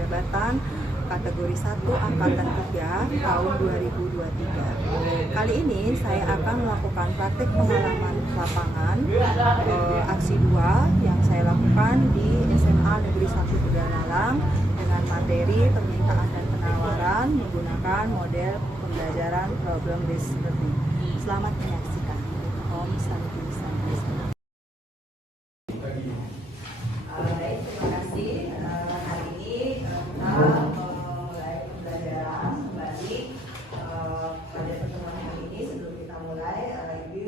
Jabatan kategori 1 Angkatan 3 tahun 2023. Kali ini saya akan melakukan praktik pengalaman lapangan aksi 2 yang saya lakukan di SMA Negeri 1 Tegalalang dengan materi permintaan dan penawaran menggunakan model pembelajaran problem based learning. Selamat menyaksikan. Om Santi Santi. Baik, terima kasih. Hari ini kita mulai pembelajaran kembali. Pada pertemuan hari ini sebelum kita mulai, Ibu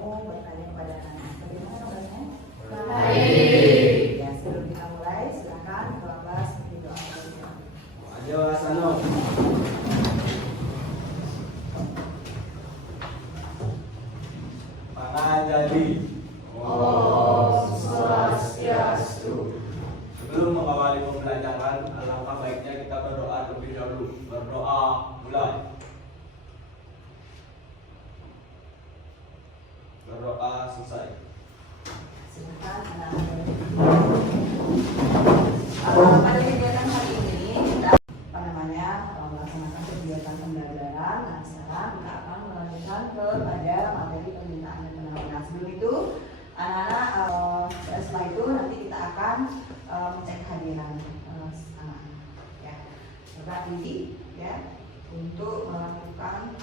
mau bertanya kepada anak-anak. Bagaimana kabarnya? Baik. Ya, sebelum kita mulai, silakan kelas seperti doa. Ayo Asano. Jadi Om Swastiastu. sebelum mengawali pembelajaran, alangkah baiknya kita berdoa terlebih dahulu. Berdoa mulai. Berdoa selesai. Silakan pada kegiatan hari ini kita melaksanakan kegiatan pembelajaran. Nah, sekarang kita akan melanjutkan kepada materi permintaan dan penawaran. Nah, sebelum itu anak-anak setelah itu nanti kita akan mengecek kehadiran anak-anak ya. Coba tinggi ya untuk melakukan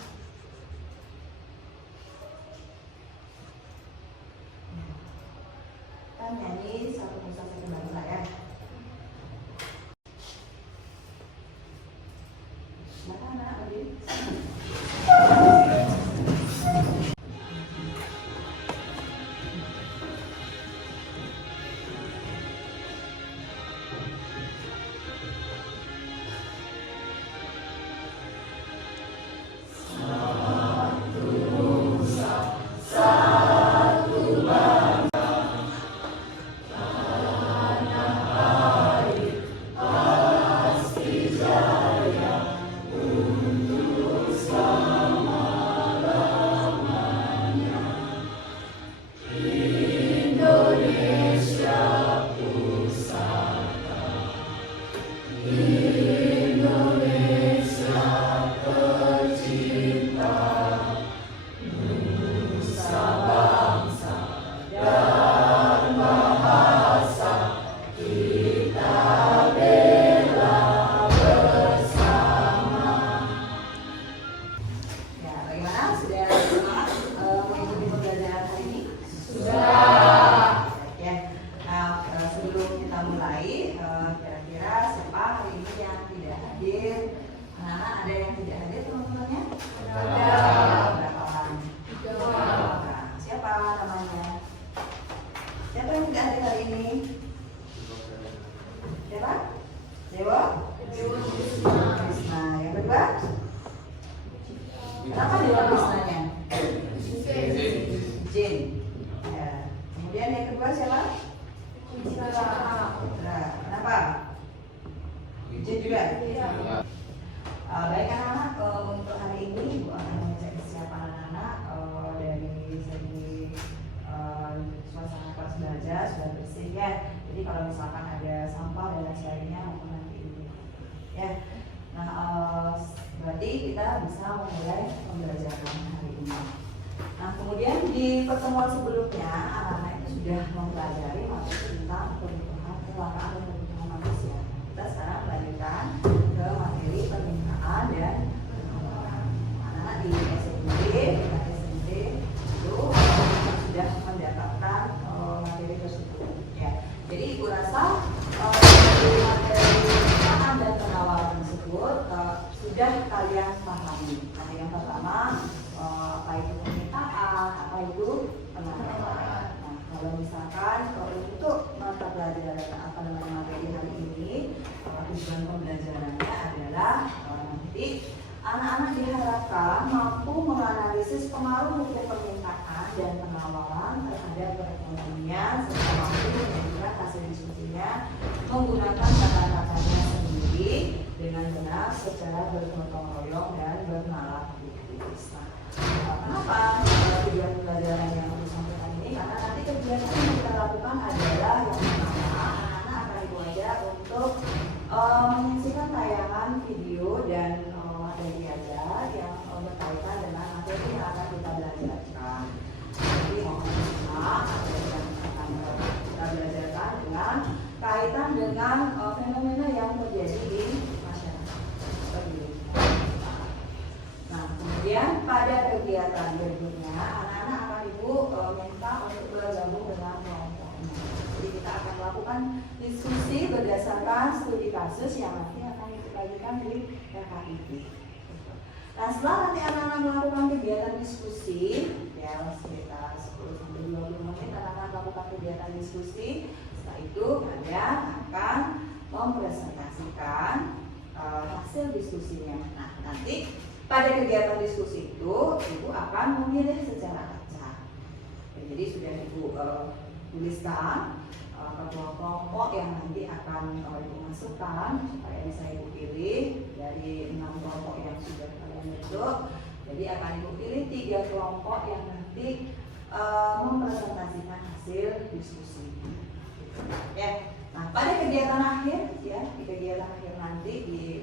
kan nyanyi satu nusa satu bangsa ya. Silakan anak berdiri. Baik anak-anak, untuk hari ini Ibu akan mengecek kesiapan anak-anak dari segi suasana kelas belajar sudah bersih ya. Jadi kalau misalkan ada sampah dan lain sebagainya maupun nanti ini ya. Nah, berarti kita bisa memulai pembelajaran hari ini. Nah, kemudian di pertemuan sebelumnya anak-anak itu sudah mempelajari materi tentang kebutuhan kecelakaan dan kebutuhan manusia. Kita sekarang melanjutkan ke materi permintaan dan penawaran. Anak-anak di SMP itu sudah mendapatkan materi tersebut. Ya. Jadi Ibu rasa materi permintaan dan penawaran tersebut sudah kalian pahami. Nah, yang pertama apa itu permintaan, apa itu penawaran. Nah, kalau misalkan untuk mata pelajaran materi hari ini tujuan pembelajarannya adalah nanti anak-anak diharapkan mampu menganalisis pengaruh hukum permintaan dan penawaran terhadap perekonomian serta mampu menentukan hasil diskusinya menggunakan kata-katanya sendiri dengan benar secara bergotong royong dan bernalar kritis. Kenapa tujuan pembelajaran yang aku sampaikan ini? Karena nanti kegiatan yang kita lakukan adalah yang pertama anak-anak akan diajak untuk berkaitan dengan materi yang akan kita belajarkan. Jadi mohon maaf materi yang akan kita belajarkan dengan kaitan dengan fenomena yang terjadi di masyarakat. Nah, kemudian pada kegiatan berikutnya anak-anak akan Ibu minta untuk bergabung dengan kelompoknya. Jadi kita akan melakukan diskusi berdasarkan studi kasus yang nanti akan kita bagikan di RKIP. Nah, setelah nanti anak-anak melakukan kegiatan diskusi, ya sekitar 10-20 menit anak-anak melakukan kegiatan diskusi. Setelah itu kalian akan mempresentasikan hasil diskusinya. Nah, nanti pada kegiatan diskusi itu Ibu akan memilih secara acak. Jadi sudah Ibu tuliskan kelompok yang nanti akan Ibu masukkan supaya bisa Ibu pilih dari 6 kelompok yang sudah kalian bentuk. Jadi akan Ibu pilih 3 kelompok yang nanti mempresentasikan hasil diskusi. Ya. Nah, pada kegiatan akhir ya, di kegiatan akhir nanti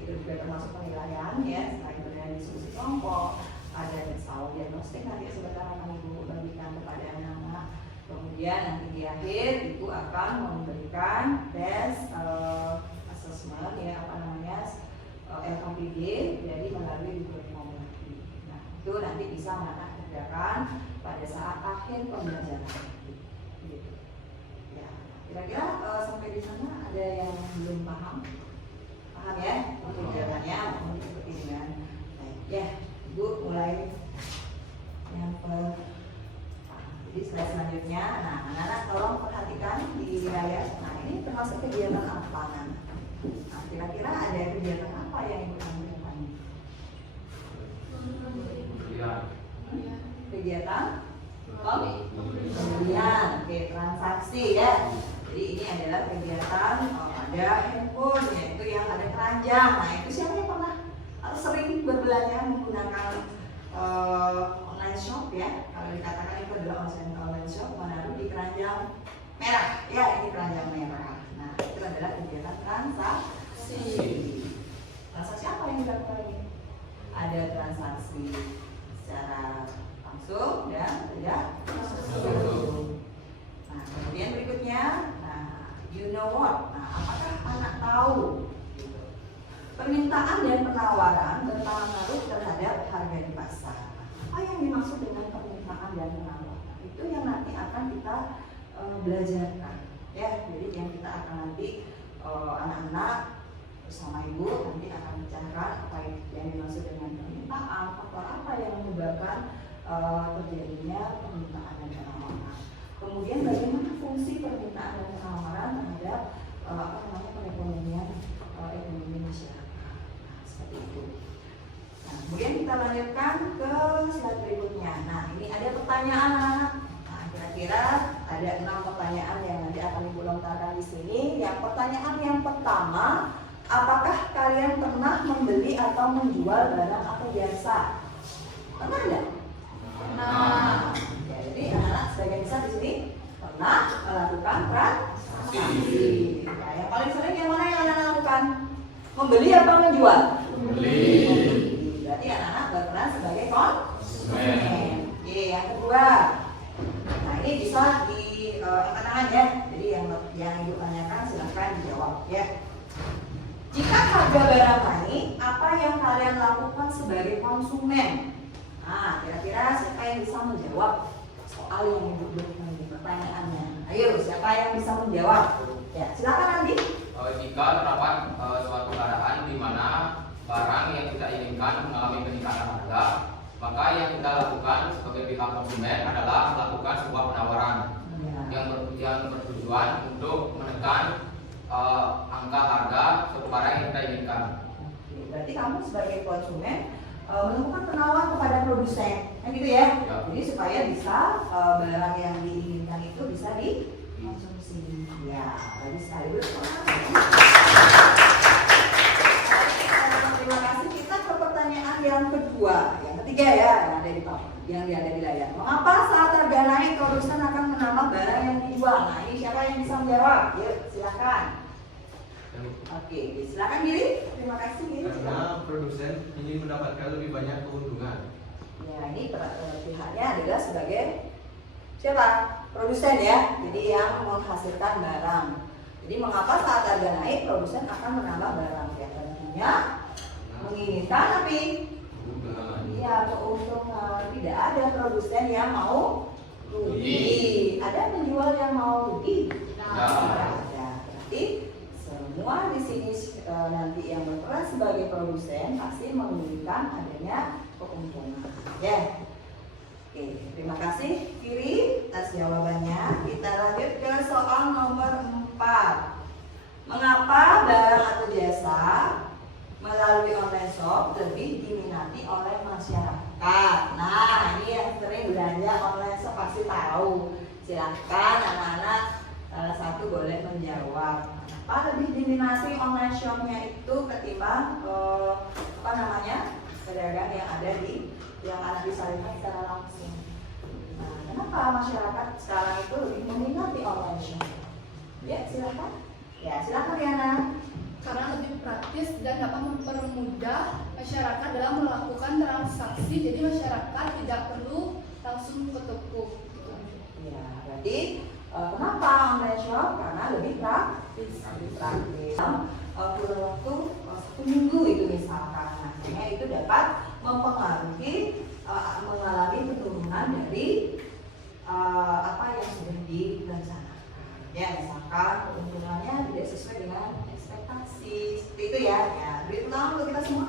juga termasuk penilaian ya, setelah itu ada diskusi kelompok, ada diagnostik nanti sebentar akan Ibu bagikan kepada anak-anak. Kemudian nanti di akhir Ibu akan memberikan tes assessment ya, apa namanya LKPD, jadi melalui Google Form. Nah, itu nanti bisa anak kerjakan pada saat akhir pembelajaran. Gitu. Ya, kira-kira sampai di sana ada yang belum paham? Paham ya? Kegiatannya seperti ini kan. Baik, ya, Ibu mulai yang jadi slide selanjutnya. Nah, anak-anak tolong perhatikan di layar. Nah, ini termasuk kegiatan apa kan? Nah, kira-kira ada kegiatan apa yang Ibu tampilkan? Kegiatan pembelian, oke, transaksi ya. Jadi ini adalah kegiatan ada handphone, yaitu yang ada keranjang. Nah, itu siapa yang pernah atau sering berbelanja menggunakan online shop ya? Kalau dikatakan itu adalah online shop, menaruh di keranjang merah, ya ini keranjang merah. Nah, itu adalah kegiatan transaksi. Transaksi apa yang dilakukan ini? Ada transaksi secara langsung dan tidak langsung. Nah, kemudian berikutnya, nah, you know what? Nah, apakah anak tahu? Permintaan dan penawaran berpengaruh terhadap harga di pasar. Apa yang dimaksud dengan permintaan dan penawaran? Itu yang nanti akan kita belajarkan. Ya, jadi yang kita akan nanti anak-anak bersama Ibu nanti akan bicarakan apa yang dimaksud dengan permintaan, faktor apa yang menyebabkan terjadinya permintaan dan penawaran. Kemudian bagaimana fungsi permintaan dan penawaran terhadap perekonomian ekonomi masyarakat. Nah, seperti itu. Nah, kemudian kita lanjutkan ke slide berikutnya. Nah, ini ada pertanyaan anak-anak. Nah, kira-kira ada 6 pertanyaan yang nanti akan Ibu lontarkan di sini. Yang pertanyaan yang pertama, apakah kalian pernah membeli atau menjual barang atau jasa? Pernah enggak? Nah, ya, jadi anak-anak sebagian besar di sini pernah melakukan transaksi. Ya, yang paling sering yang mana yang anak-anak lakukan? Membeli atau menjual? Membeli. Berarti anak-anak berperan sebagai konsumen. Oke, yang kedua, nah ini bisa di angkat tangan ya. Jadi yang Ibu tanyakan silahkan dijawab ya. Jika harga barang naik, apa yang kalian lakukan sebagai konsumen? Nah, kira-kira siapa yang bisa menjawab soal yang Ibu berikan di pertanyaannya? Ayo, siapa yang bisa menjawab? Ya, silakan Andi. Jika terdapat suatu keadaan di mana barang yang kita inginkan mengalami peningkatan harga, maka yang kita lakukan sebagai pihak konsumen adalah melakukan sebuah penawaran yang bertujuan untuk menekan angka harga suatu barang yang kita inginkan. Berarti kamu sebagai konsumen melakukan penawaran kepada produsen, kan gitu ya? Ya. Jadi supaya bisa barang yang diinginkan itu bisa dikonsumsi. Ya, bagus sekali. Terima kasih. Kita ke pertanyaan yang kedua, yang ketiga ya, yang ada di bawah, yang ada di layar. Mengapa saat harga naik produsen akan menambah barang yang dijual? Nah, ini siapa yang bisa menjawab? Yuk, silakan. Oke, silakan Giri. Terima kasih Giri. Karena produsen ingin mendapatkan lebih banyak keuntungan. Ya, ini pihaknya adalah sebagai siapa? Produsen ya. Jadi yang menghasilkan barang. Jadi mengapa saat harga naik produsen akan menambah barang? Ya tentunya menginginkan tapi iya keuntungan. Tidak ada produsen yang mau rugi. Ada penjual yang mau rugi? Tidak ada. Berarti semua di sini nanti yang berperan sebagai produsen pasti menginginkan adanya keuntungan. Ya. Oke, terima kasih Kiri atas jawabannya. Kita lanjut ke soal nomor 4. Mengapa barang atau jasa melalui online shop lebih diminati oleh masyarakat? Nah, ini yang sering belanja online shop pasti tahu. Silahkan anak-anak salah satu boleh menjawab. Kenapa lebih diminati online shopnya itu ketimbang pedagang yang ada di yang anak disalurkan secara langsung. Nah, kenapa masyarakat sekarang itu lebih meminati online shop? Ya, silakan. Ya, silakan Riana. Karena lebih praktis dan dapat mempermudah masyarakat dalam melakukan transaksi, jadi masyarakat tidak perlu langsung ke toko. Ya, berarti kenapa online shop? Karena lebih praktis. Kurun waktu 1 minggu itu misalkan, nantinya itu dapat mempengaruhi mengalami penurunan dari apa yang sudah direncanakan. Ya, misalkan keuntungannya tidak sesuai dengan ekspektasi, seperti itu ya. Ya, beri tepuk tangan untuk kita semua.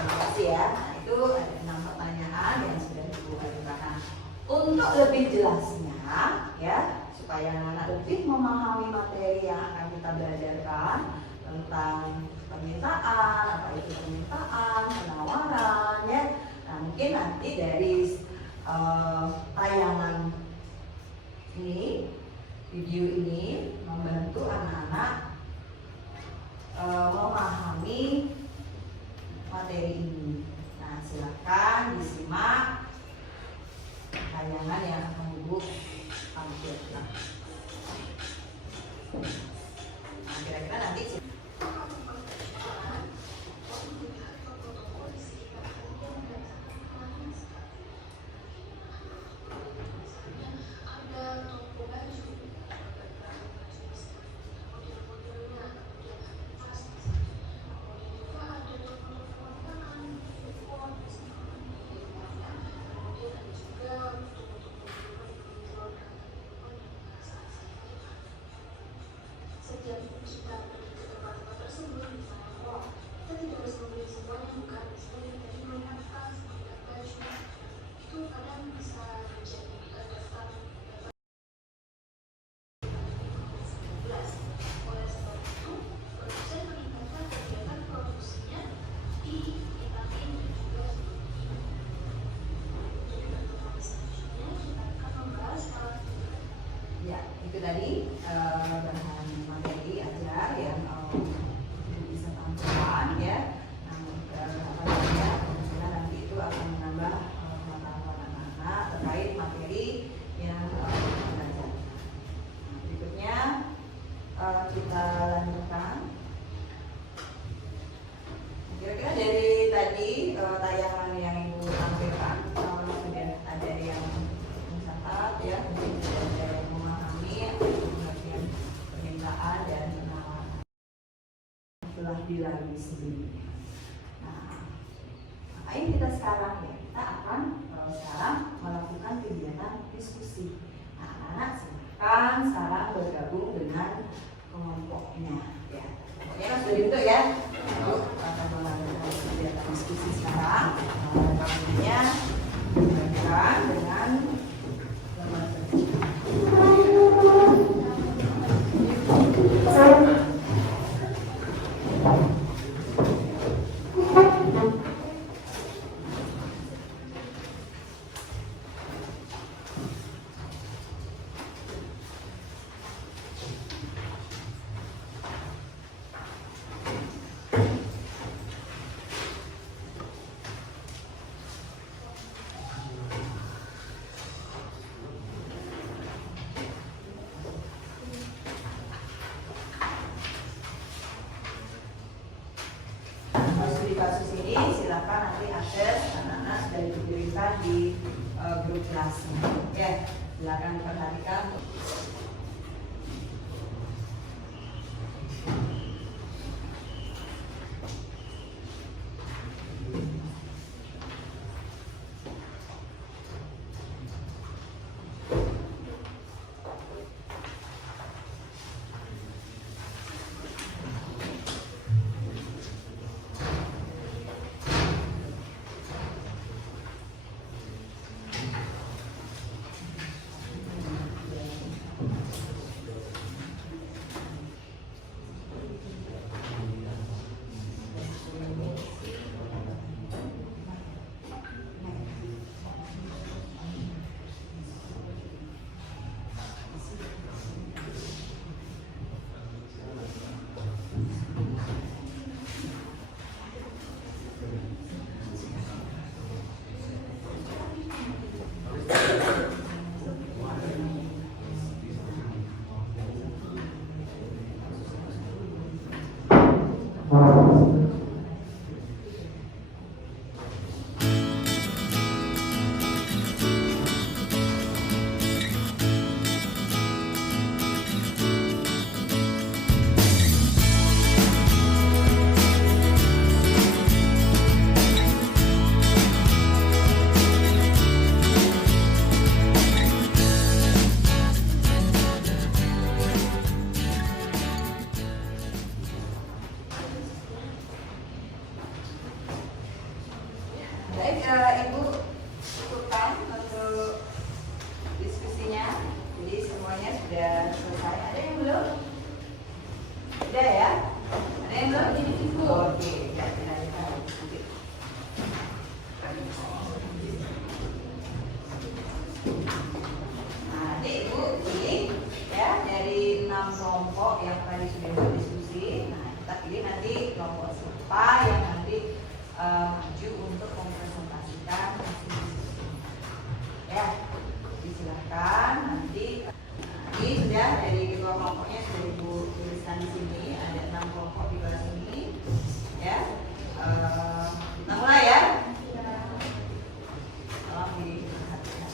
Terima kasih ya. Nah, itu ada 6 pertanyaan yang sudah dibuka. Untuk lebih jelasnya, ya, supaya anak lebih memahami materi yang akan kita belajarkan tentang permintaan, apa itu permintaan, penawaran, ya. Nah, mungkin nanti dari tayangan ini, video ini membantu anak-anak memahami materi ini. Nah, silakan disimak tayangan yang akan Ibu tampilkan. Nah, kira-kira nanti itu tadi bahan materi ajar yang bisa tampilkan ya. Nah, nanti itu akan menambah pengetahuan anak-anak terkait materi yang belajar. Nah, berikutnya kita lanjutkan. Kira-kira dari tadi tayangan yang Ibu tampilkan, sudah ada yang mencatat ya, mungkin sudah ada yang memahami pengertian permintaan dan penawaran telah dilalui sebelumnya. Nah, ini kita sekarang ya, kita akan sekarang melakukan kegiatan diskusi. Nah, anak-anak silakan sekarang bergabung dengan kelompoknya ya. Kelompoknya kan sudah dibentuk ya. Lalu akan melakukan kegiatan diskusi sekarang. Kelompoknya dibagikan dengan lembaga. kasus ini silakan nanti akses anak-anak sudah diberikan di grup kelasnya. Ya, silakan diperhatikan. Baik, Ibu cukupkan untuk diskusinya. Jadi semuanya sudah selesai. Ada yang belum? Sudah ya? Ada yang belum? Oke, ya, kita diskusi. Nah, nanti Ibu pilih ya dari 6 kelompok yang tadi sudah berdiskusi. Nah, kita pilih nanti kelompok siapa yang nanti maju untuk mempresentasikan hasil diskusi. Ya, silakan nanti. Ini sudah dari kedua kelompoknya sudah Ibu tuliskan di sini. Ada 6 kelompok di kelas ini. Ya, kita mulai ya. Tolong diperhatikan.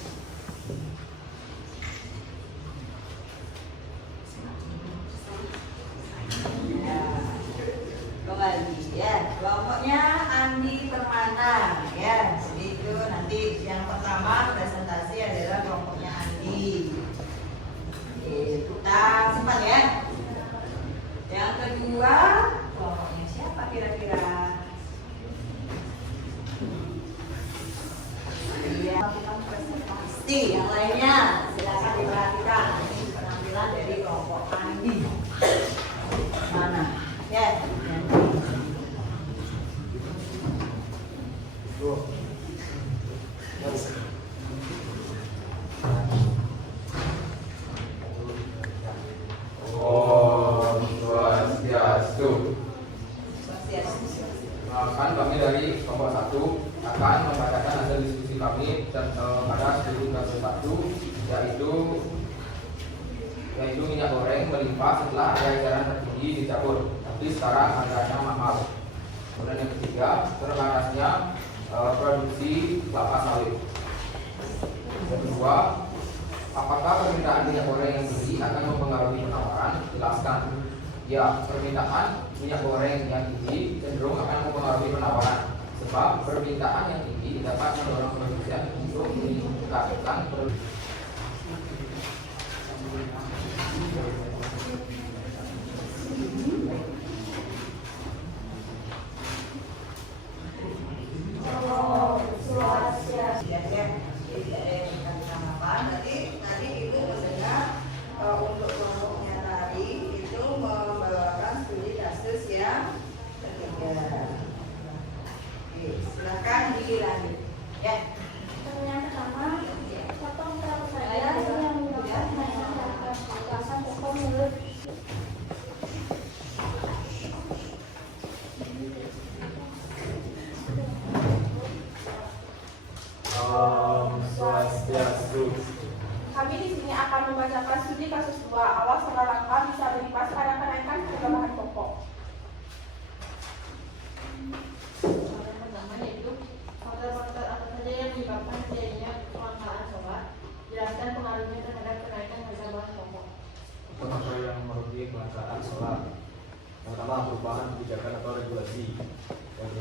Kembali ya, kelompoknya Andi Permana ya. Jadi itu nanti yang pertama presentasi adalah kelompoknya Andi. Oke, kita simpan ya. Yang kedua kelompoknya siapa kira-kira? Iya, kita presentasi. Yang lainnya silakan diperhatikan. Ini penampilan dari kelompok Andi. Mana? Ya. Kan kami dari kelompok 1 akan membacakan hasil diskusi kami pada studi kelas 1, yaitu minyak goreng melimpah setelah ada eceran tertinggi dicabut, tapi sekarang harganya mahal. Kemudian yang ketiga, terbatasnya produksi kelapa sawit. Yang kedua, apakah permintaan minyak goreng yang tinggi akan mempengaruhi penawaran? Jelaskan. Ya, permintaan minyak goreng yang tinggi cenderung akan mempengaruhi penawaran, sebab permintaan yang tinggi dapat mendorong produsen untuk meningkatkan produksi. Tadi Ibu mendengar untuk kelompoknya tadi itu membawakan studi kasus yang ketiga. Oke, silakan dilanjut. Ya. Pertanyaan pertama, potong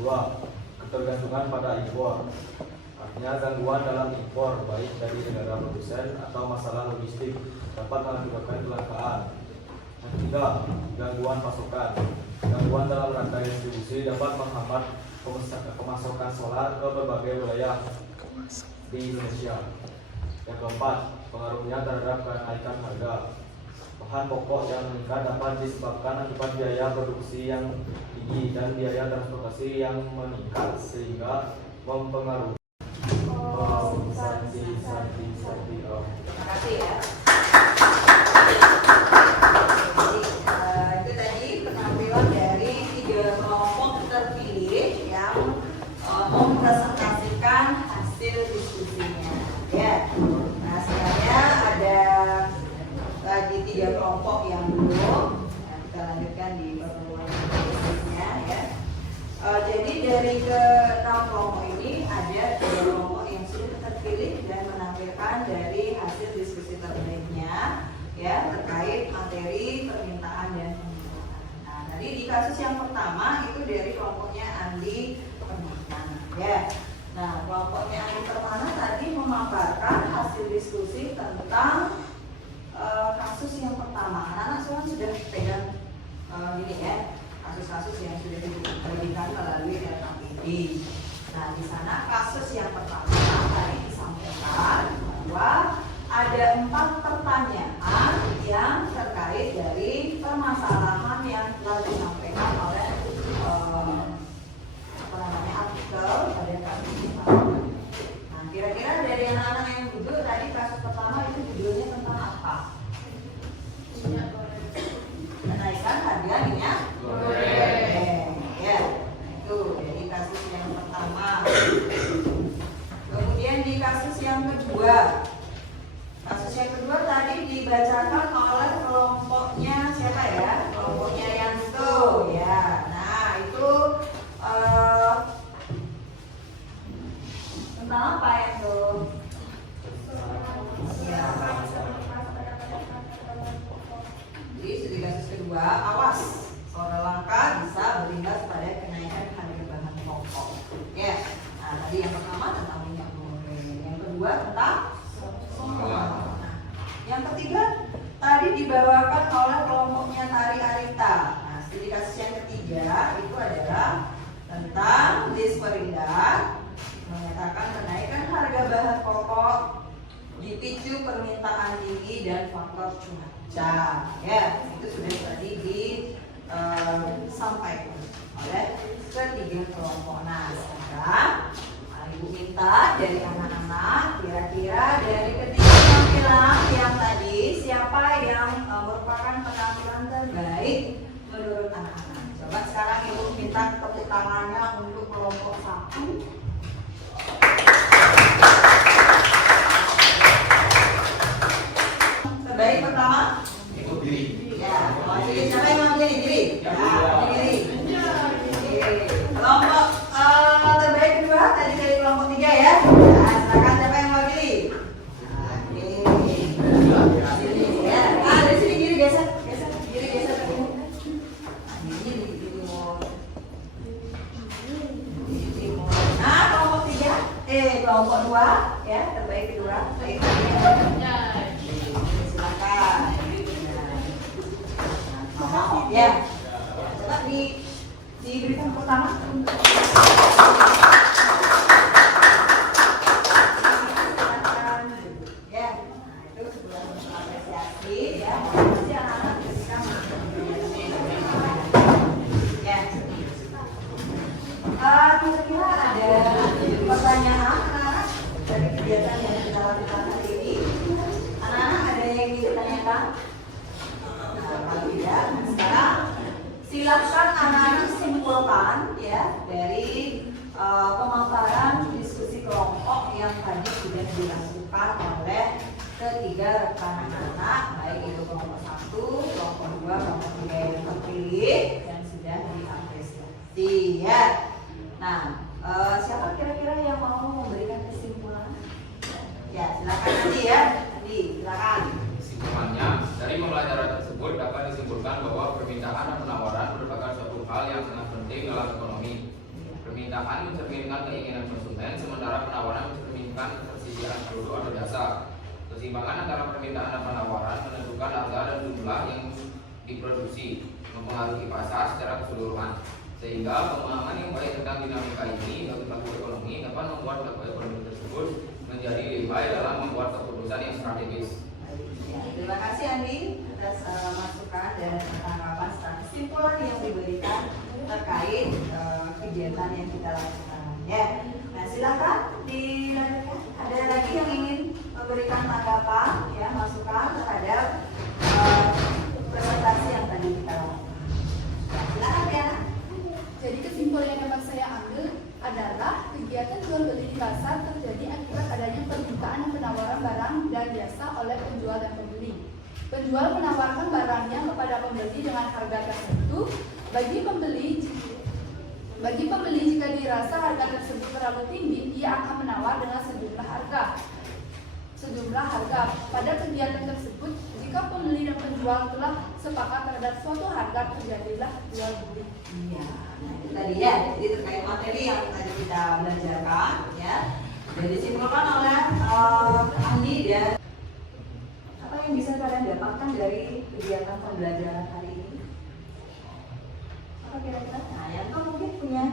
kedua, ketergantungan pada impor. Artinya gangguan dalam impor baik dari negara produsen atau masalah logistik dapat mengakibatkan kelangkaan. Yang ketiga, gangguan pasokan. Gangguan dalam rantai distribusi dapat menghambat pemasokan solar ke berbagai wilayah di Indonesia. Yang keempat, pengaruhnya terhadap kenaikan harga. Bahan pokok yang meningkat dapat disebabkan akibat biaya produksi yang tinggi dan biaya transportasi yang meningkat sehingga mempengaruhi. Terima kasih ya. Jadi, itu tadi penampilan dari 3 kelompok terpilih yang mempresentasikan hasil diskusinya. Ya. Nah, sebenarnya ada tadi 3 kelompok yang belum. Nah, kita lanjutkan di pertemuan berikutnya ya. Jadi dari ke-6 kelompok ini ada 3 kelompok yang sudah terpilih dan menampilkan dari hasil diskusi terbaiknya ya terkait materi permintaan dan penjualan. Nah, tadi di kasus yang pertama itu dari kelompoknya Andi Permana ya. Nah, kelompoknya Andi Permana tadi memaparkan hasil diskusi tentang kasus yang pertama. Anak-anak semua sudah pegang ini ya, kasus-kasus yang sudah diberikan melalui RKPD. Nah, di sana kasus yang pertama tadi disampaikan bahwa ada 4 pertanyaan yang terkait dari permasalahan yang telah disampaikan oleh artikel pada kasus pertama. Nah, kira-kira dari anak-anak yang duduk tadi kasus pertama itu judulnya tentang apa? Kenaikan harga minyak goreng. Ya, itu jadi kasus yang pertama. Kemudian di kasus yang kedua, tadi dibacakan oleh kelompoknya siapa ya? Kelompoknya yang itu ya. Nah, itu tentang apa itu? Ya. Jadi studi kasus kedua, awas suara langka bisa berimbas pada kenaikan harga bahan pokok. Ya. Nah, tadi yang pertama tentang minyak goreng, yang kedua tentang solar. Nah, yang ketiga tadi dibawakan oleh kelompoknya Tari Arita. Nah, studi kasus yang ketiga itu adalah tentang Disperindak menyatakan kenaikan harga bahan pokok dipicu permintaan tinggi dan faktor cuaca. Ya, itu sudah tadi disampaikan oleh ketiga kelompok. Nah, sekarang Ibu minta dari anak-anak kira-kira dari ketiga penampilan yang tadi siapa yang merupakan penampilan terbaik menurut anak-anak. Coba sekarang Ibu minta tepuk tangannya untuk kelompok 1. Terbaik pertama Ikut diri. ya, mewakili siapa yang mewakili diri? Ya, diri. Kelompok terbaik kedua tadi dari kelompok 3 ya. Nah, silakan siapa yang mewakili? Ya, dari sini kiri geser, kiri geser ke timur. Kiri timur. Nah, kelompok 3, kelompok 2 ya, terbaik kedua. Silakan. Ya. Coba diberikan pertama. Ya, nah itu sebuah apresiasi ya. Masih anak-anak bisa ya. Kira-kira ada pertanyaan anak-anak dari kegiatan yang kita lakukan hari ini? Anak-anak ada yang ingin ditanyakan? Nah, kalau tidak, sekarang silakan anak-anak simpulkan ya dari pemaparan diskusi kelompok yang tadi sudah dilakukan oleh ketiga rekan anak, baik itu kelompok 1, kelompok 2, kelompok 3 yang terpilih yang sudah diapresiasi ya. Nah, siapa kira-kira yang mau memberikan kesimpulan? Ya, silakan Andi ya. Andi, silakan. Kesimpulannya, dari pembelajaran tersebut dapat disimpulkan bahwa permintaan dan penawaran merupakan suatu hal yang sangat penting dalam ekonomi. permintaan mencerminkan keinginan konsumen, sementara penawaran mencerminkan ketersediaan produk atau jasa. Keseimbangan antara permintaan dan penawaran menentukan harga dan jumlah yang diproduksi, mempengaruhi pasar secara keseluruhan. Sehingga pemahaman yang baik tentang dinamika ini bagi pelaku ekonomi dapat membuat pelaku ekonomi tersebut menjadi lebih baik dalam membuat keputusan yang strategis. Ya, terima kasih Andi atas masukan dan tanggapan serta kesimpulan yang diberikan terkait kegiatan yang kita lakukan. Ya, nah silakan dilanjutkan. Ada lagi yang ingin memberikan tanggapan, ya, masukan terhadap presentasi yang tadi kita lakukan. Ya, silakan ya. Jadi kesimpulan yang dapat saya ambil adalah kegiatan jual beli di pasar terjadi akibat adanya permintaan dan penawaran barang dan jasa oleh penjual dan pembeli. Penjual menawarkan barangnya kepada pembeli dengan harga tertentu. Bagi pembeli jika dirasa harga tersebut terlalu tinggi, ia akan menawar dengan sejumlah harga. Pada kegiatan tersebut, jika pembeli dan penjual telah sepakat terhadap suatu harga, terjadilah jual beli. Iya, nah itu tadi ya, jadi terkait materi yang tadi kita belajarkan, ya. Jadi disimpulkan oleh Andi dan apa yang bisa kalian dapatkan dari kegiatan pembelajaran hari ini? Apa kira-kira? Nah, yang kamu mungkin punya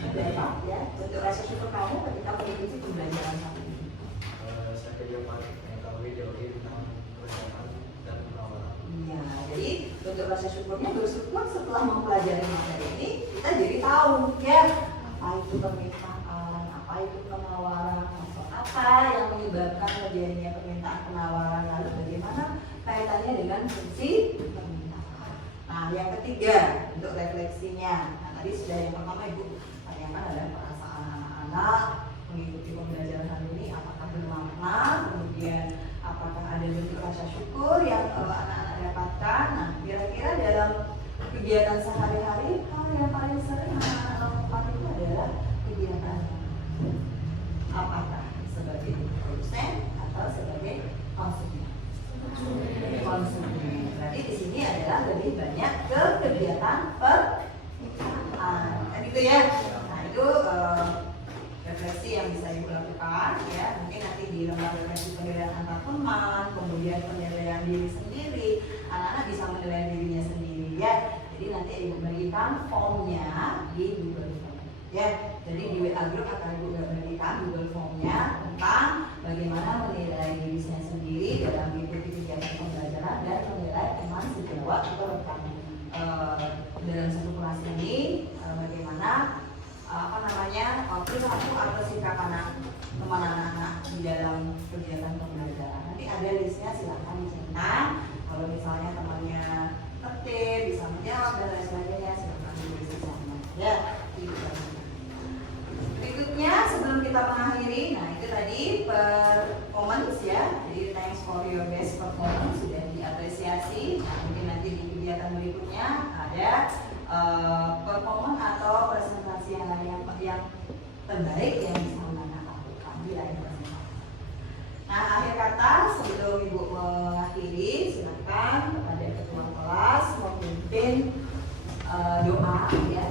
pendapat, ya, untuk rasa syukur kamu ketika mengikuti pembelajaran hari ini. Saya dapat mengetahui teori tentang persamaan dan penawaran. Iya, jadi untuk rasa syukurnya bersyukur setelah mempelajari materi ini kita jadi tahu, ya, apa itu permintaan, apa itu penawaran, atau apa yang menyebabkan terjadinya permintaan penawaran, lalu bagaimana kaitannya dengan fungsi permintaan. Nah, yang ketiga untuk refleksinya, nah tadi sudah yang pertama Ibu tanyakan adalah perasaan anak-anak mengikuti pembelajaran hari ini, apakah bermakna, kemudian apakah ada bentuk rasa syukur yang anak-anak dapatkan. Nah, kira-kira dalam kegiatan sehari-hari hal yang paling sering anak-anak lakukan itu adalah kegiatan apakah sebagai produsen atau sebagai konsumen? Konsumen. Berarti di sini adalah lebih banyak ke kegiatan kan itu ya. Nah, itu refleksi yang bisa Ibu lakukan, ya. Mungkin nanti di lembaga refleksi penilaian antar teman, kemudian penilaian diri sendiri, anak-anak bisa menilai dirinya sendiri, ya. Jadi nanti Ibu bagikan formnya di Google Form, ya. Jadi di WA Group akan Ibu bagikan Google Formnya tentang bagaimana menilai dirinya sendiri dalam mengikuti kegiatan pembelajaran dan menilai teman sejawat atau rekan dalam satu kelas ini, bagaimana perilaku atau sikap teman anak-anak di dalam kegiatan pembelajaran. Nanti ada listnya, silahkan dicetak. Kalau misalnya temannya tertib, bisa menjawab dan lain sebagainya, silahkan ditulis di sana. Ya, itu. Berikutnya sebelum kita mengakhiri, nah itu tadi performance, ya. Jadi thanks for your best performance sudah diapresiasi. Nah, mungkin nanti di kegiatan berikutnya ada performance atau presentasi yang lain yang terbaik yang bisa anak lakukan di akhir presentasi. Nah, akhir kata sebelum Ibu mengakhiri, silakan kepada ketua kelas memimpin doa, ya.